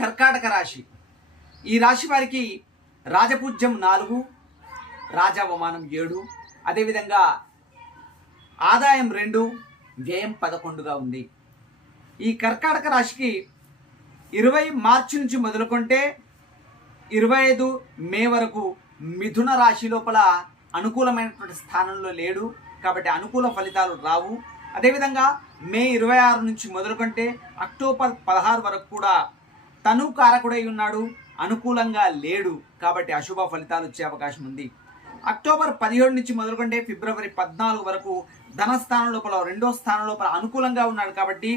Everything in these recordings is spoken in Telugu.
కర్కాటక రాశి. ఈ రాశి వారికి రాజపూజ్యం 4, రాజావమానం 7, అదేవిధంగా ఆదాయం 2, వ్యయం 11గా ఉంది. ఈ కర్కాటక రాశికి 20 మార్చి నుంచి మొదలుకుంటే 25 మే వరకు మిథున రాశి లోపల అనుకూలమైనటువంటి స్థానంలో లేడు, కాబట్టి అనుకూల ఫలితాలు రావు. అదేవిధంగా మే 26 నుంచి మొదలుకుంటే అక్టోబర్ 16 వరకు కూడా తను కారకుడై ఉన్నాడు, అనుకూలంగా లేడు, కాబట్టి అశుభ ఫలితాలు వచ్చే అవకాశం ఉంది. అక్టోబర్ 17 నుంచి మొదలుకుంటే ఫిబ్రవరి 14 వరకు ధనస్థానం లోపల 2వ స్థానం లోపల అనుకూలంగా ఉన్నాడు, కాబట్టి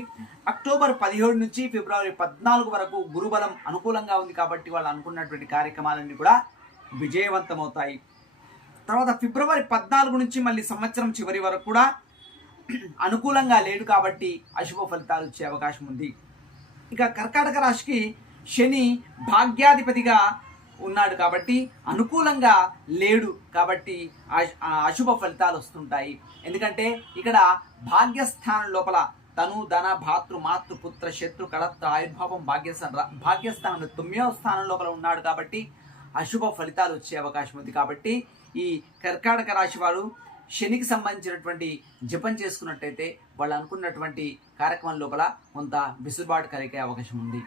అక్టోబర్ 17 నుంచి ఫిబ్రవరి 14 వరకు గురుబలం అనుకూలంగా ఉంది, కాబట్టి వాళ్ళు అనుకున్నటువంటి కార్యక్రమాలన్నీ కూడా విజయవంతమవుతాయి. తర్వాత ఫిబ్రవరి 14 నుంచి మళ్ళీ సంవత్సరం చివరి వరకు కూడా అనుకూలంగా లేడు, కాబట్టి అశుభ ఫలితాలు వచ్చే అవకాశం ఉంది. ఇక కర్కాటక రాశికి శని భాగ్యాధిపతిగా ఉన్నాడు, కాబట్టి అనుకూలంగా లేడు, కాబట్టి అశుభ ఫలితాలు వస్తుంటాయి. ఎందుకంటే ఇక్కడ భాగ్యస్థానం లోపల తను ధన భాతృ మాతృ పుత్ర శత్రు కళత్ర ఆయుర్భావం భాగ్యస్థానంలో 9వ స్థానం లోపల ఉన్నాడు, కాబట్టి అశుభ ఫలితాలు వచ్చే అవకాశం ఉంది. కాబట్టి ఈ కర్కాటక రాశి వారు శనికి సంబంధించినటువంటి జపం చేసుకున్నట్టయితే వాళ్ళు అనుకున్నటువంటి కార్యక్రమం లోపల కొంత విసులుబాటు కలిగే అవకాశం ఉంది.